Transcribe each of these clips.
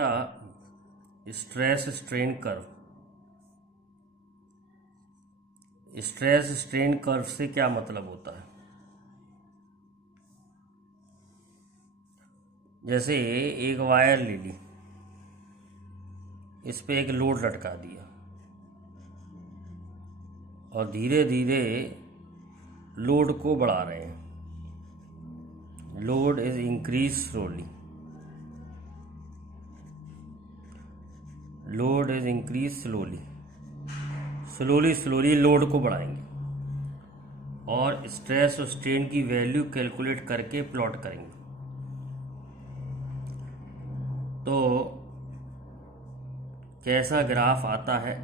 बेटा stress strain curve. Stress strain curve से क्या मतलब होता है? जैसे एक वायर ले ली, इस पे एक लोड लटका दिया और धीरे धीरे लोड को बढ़ा रहे हैं। Load is increase slowly. Load is increase slowly. Slowly slowly load को बढ़ाएंगे और स्ट्रेस और स्ट्रेन की वैल्यू कैलकुलेट करके प्लॉट करेंगे। तो कैसा ग्राफ आता है?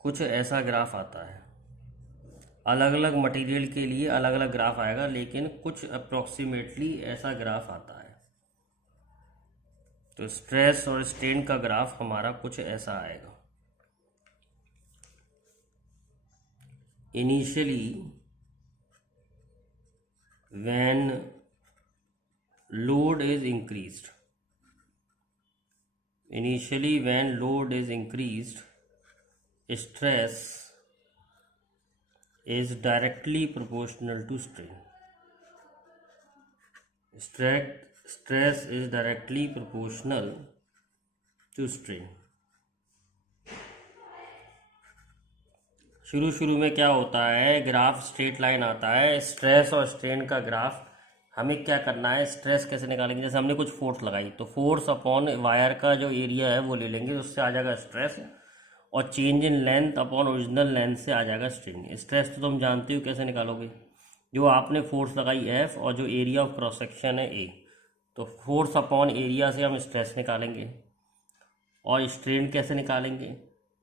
कुछ ऐसा ग्राफ आता है। अलग अलग मटेरियल के लिए अलग अलग ग्राफ आएगा, लेकिन कुछ अप्रोक्सीमेटली ऐसा ग्राफ आता है। तो स्ट्रेस और स्ट्रेन का ग्राफ हमारा कुछ ऐसा आएगा। Initially when load is increased, stress is directly proportional to strain. Stress is directly proportional to strain. शुरू में क्या होता है, ग्राफ स्ट्रेट लाइन आता है। स्ट्रेस और स्ट्रेन का ग्राफ हमें क्या करना है, स्ट्रेस कैसे निकालेंगे? जैसे हमने कुछ फोर्स लगाई तो फोर्स अपॉन वायर का जो एरिया है वो ले लेंगे, उससे आ जाएगा स्ट्रेस, और change in length upon original length से आ जाएगा स्ट्रेन। स्ट्रेस तो तुम जानते हो कैसे निकालोगे, जो आपने फोर्स लगाई एफ और जो एरिया ऑफ क्रॉस सेक्शन है ए, तो फोर्स अपॉन एरिया से हम स्ट्रेस निकालेंगे। और स्ट्रेन कैसे निकालेंगे?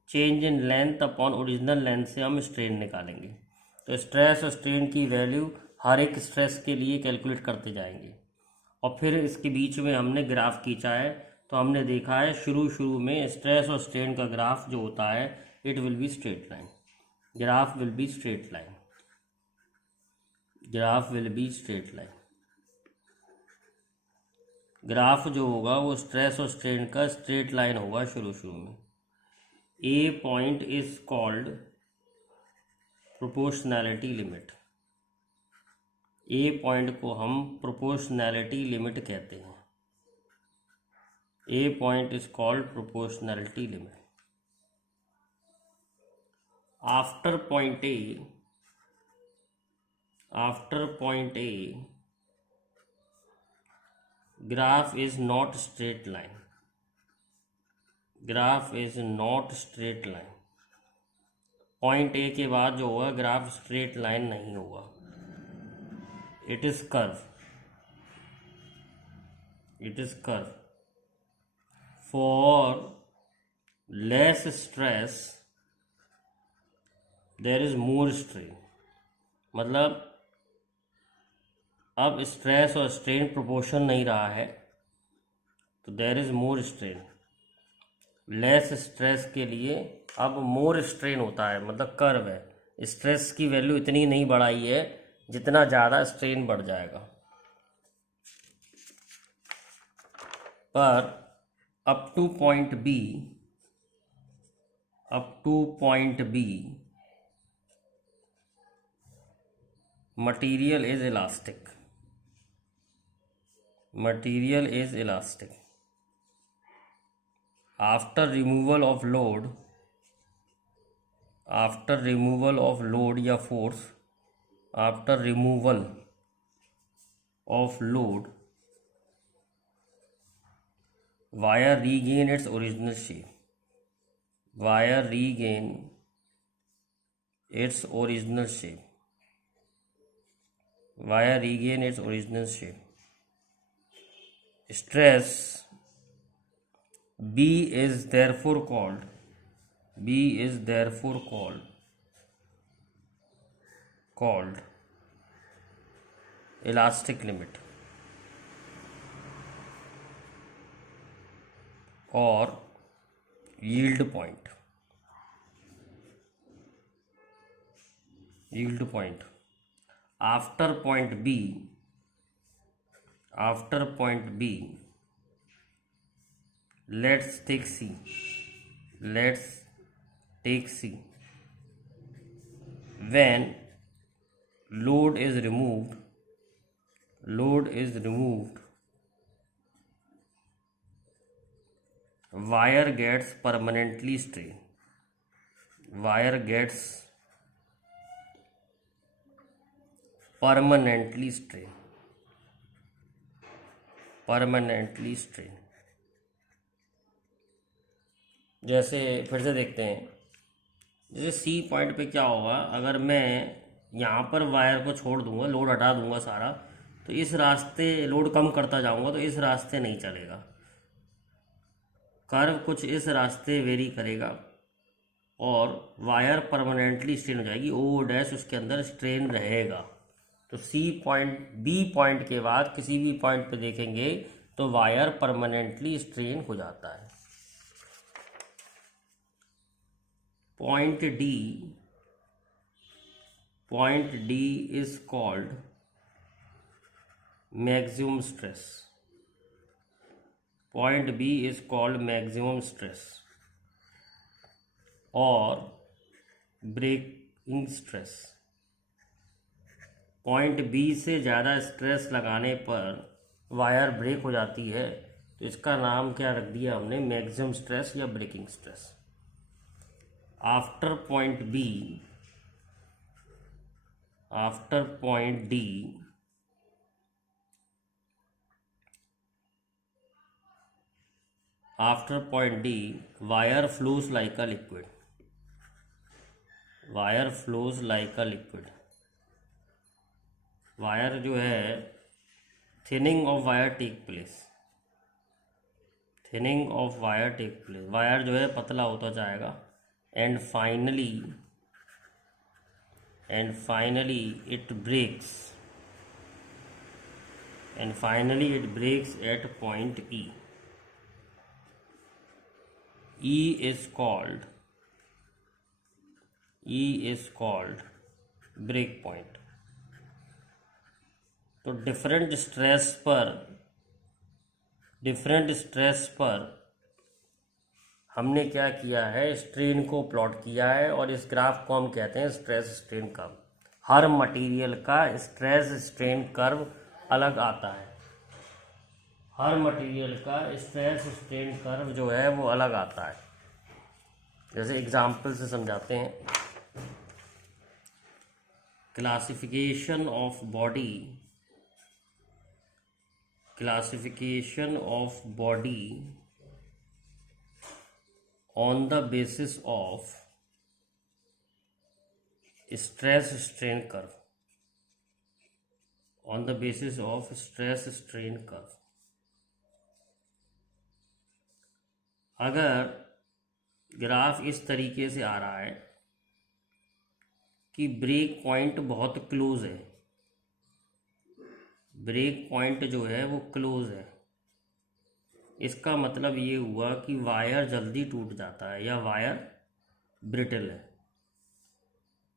Change in length upon original length से हम स्ट्रेन निकालेंगे। तो स्ट्रेस और स्ट्रेन की वैल्यू हर एक स्ट्रेस के लिए कैलकुलेट करते जाएंगे। और फिर इसके बीच में हमने ग्राफ खींचा है, तो हमने देखा है शुरू में स्ट्रेस और स्ट्रेन का ग्राफ जो होता है, it will be straight line. Graph will be straight line. Graph will be straight line. Graph जो होगा वो स्ट्रेस और स्ट्रेन का स्ट्रेट लाइन होगा शुरू में। A point is called proportionality limit. A point को हम प्रोपोर्शनैलिटी लिमिट कहते हैं। A point is called proportionality limit. After point A graph is not straight line. Graph is not straight line. Point A के बाद जो होगा graph straight line नहीं होगा, it is curve. It is curve. For less stress there is more strain. मतलब अब stress और strain proportion नहीं रहा है, तो there is more strain. Less stress के लिए अब मोर स्ट्रेन होता है, मतलब कर्व है। स्ट्रेस की वैल्यू इतनी नहीं बढ़ाई है जितना ज़्यादा स्ट्रेन बढ़ जाएगा। पर up to point B material is elastic. Material is elastic. After removal of load या force, after removal of load, wire regain its original shape. Wire regain its original shape. Wire regain its original shape. Stress B is therefore called elastic limit or yield point. after point B, let's take C. When load is removed, wire gets permanently strained. जैसे फिर से देखते हैं, जैसे C point पे क्या होगा, अगर मैं यहाँ पर वायर को छोड़ दूंगा, लोड हटा दूंगा सारा, तो इस रास्ते लोड कम करता जाऊंगा तो इस रास्ते नहीं चलेगा, कर्व कुछ इस रास्ते वेरी करेगा और वायर परमानेंटली स्ट्रेन हो जाएगी, ओ डैश उसके अंदर स्ट्रेन रहेगा। तो सी पॉइंट बी पॉइंट के बाद किसी भी पॉइंट पे देखेंगे तो वायर परमानेंटली स्ट्रेन हो जाता है। Point D is called maximum stress. Point B is called maximum stress और ब्रेकिंग स्ट्रेस। पॉइंट बी से ज़्यादा स्ट्रेस लगाने पर वायर ब्रेक हो जाती है, तो इसका नाम क्या रख दिया हमने, मैक्सिमम स्ट्रेस या breaking stress. After point D, wire flows like a liquid. Wire जो है, thinning of wire take place. Wire जो है पतला होता जाएगा and finally it breaks at point E. E is called break point. तो different stress पर हमने क्या किया है, स्ट्रेन को प्लॉट किया है और इस ग्राफ को हम कहते हैं स्ट्रेस स्ट्रेन कर्व। हर मटेरियल का स्ट्रेस स्ट्रेन कर्व अलग आता है। जो है वो अलग आता है। जैसे एग्जाम्पल से समझाते हैं। Classification of body on the basis of stress strain curve. अगर ग्राफ इस तरीके से आ रहा है कि ब्रेक पॉइंट बहुत क्लोज है, ब्रेक पॉइंट जो है वो क्लोज है, इसका मतलब ये हुआ कि वायर जल्दी टूट जाता है या वायर ब्रिटल है।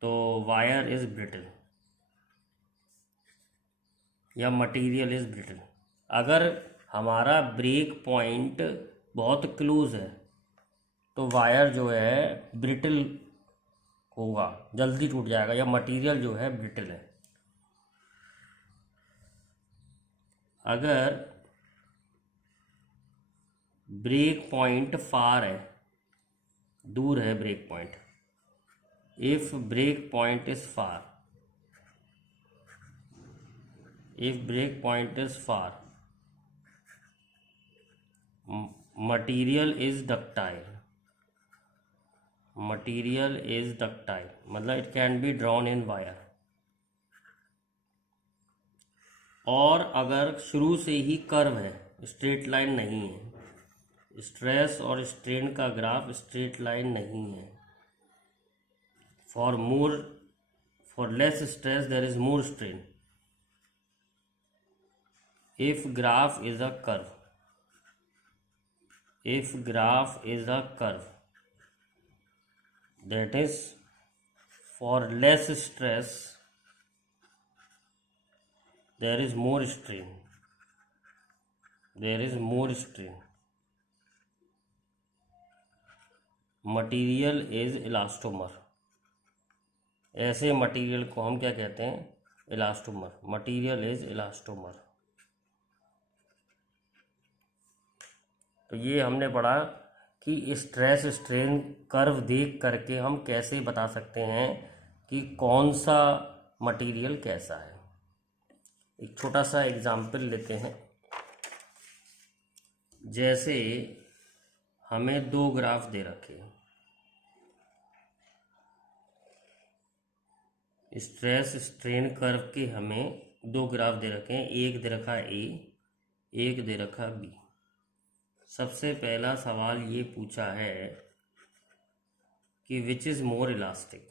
तो वायर इज ब्रिटल या मटेरियल इज ब्रिटल। अगर हमारा ब्रेक पॉइंट बहुत क्लोज है तो वायर जो है ब्रिटल होगा, जल्दी टूट जाएगा, या मटेरियल जो है ब्रिटल है। अगर ब्रेक पॉइंट फार है, दूर है break point, if break point is far, material is ductile, मतलब it can be drawn in wire. और अगर शुरू से ही कर्व है, स्ट्रेट लाइन नहीं है, स्ट्रेस और स्ट्रेन का ग्राफ स्ट्रेट लाइन नहीं है, for less stress there is more strain. If graph is a curve, that is for less stress there is more strain, there is more strain, material is elastomer. ऐसे material को हम क्या कहते हैं? Elastomer. Material is elastomer. तो ये हमने पढ़ा कि स्ट्रेस स्ट्रेन कर्व देख करके हम कैसे बता सकते हैं कि कौन सा मटेरियल कैसा है। एक छोटा सा एग्जाम्पल लेते हैं। जैसे हमें दो ग्राफ दे रखे हैं, स्ट्रेस स्ट्रेन कर्व के हमें दो ग्राफ दे रखे हैं। एक दे रखा ए, एक दे रखा बी। सबसे पहला सवाल ये पूछा है कि which is more elastic,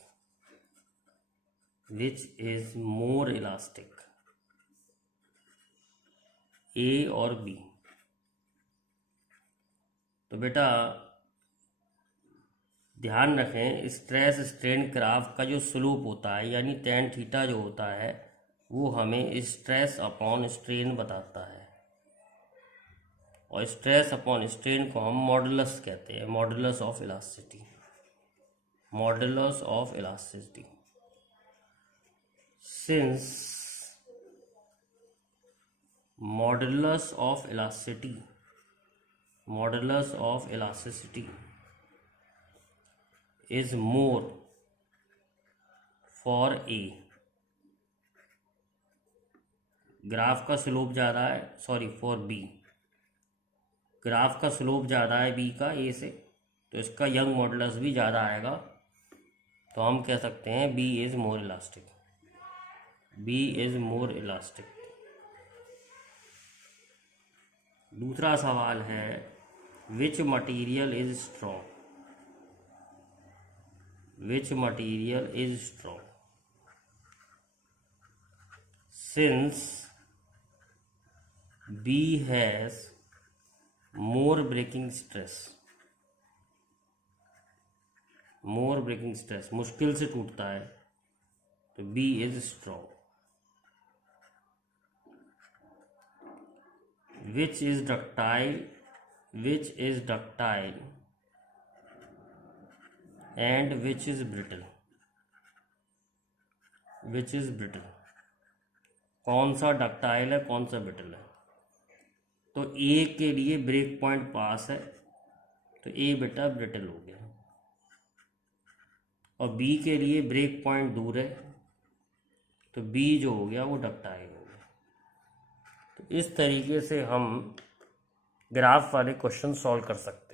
which is more elastic, A और बी। तो बेटा ध्यान रखें, स्ट्रेस स्ट्रेन ग्राफ का जो स्लोप होता है यानी tan थीटा जो होता है वो हमें स्ट्रेस अपॉन स्ट्रेन बताता है, और स्ट्रेस अपॉन स्ट्रेन को हम मॉडुलस कहते हैं, modulus of elasticity, modulus of elasticity. Since modulus of elasticity, modulus of elasticity is more for A, graph का स्लोप ज़्यादा है, सॉरी फॉर B, ग्राफ का स्लोप ज़्यादा है B का A से, तो इसका यंग मॉडुलस भी ज़्यादा आएगा। तो हम कह सकते हैं B is more elastic, B is more elastic. दूसरा सवाल है विच material is strong, which material is strong? Since B has more breaking stress, more breaking stress, मुश्किल से टूटता है, तो B is strong. Which is ductile, which is ductile and which is brittle, which is brittle, कौन सा ductile है कौन सा ब्रिटल है? तो ए के लिए ब्रेक पॉइंट पास है तो ए बेटा ब्रिटल हो गया, और बी के लिए ब्रेक पॉइंट दूर है तो बी जो हो गया वो डक्टाइल हो गया। तो इस तरीके से हम ग्राफ वाले क्वेश्चन सॉल्व कर सकते हैं।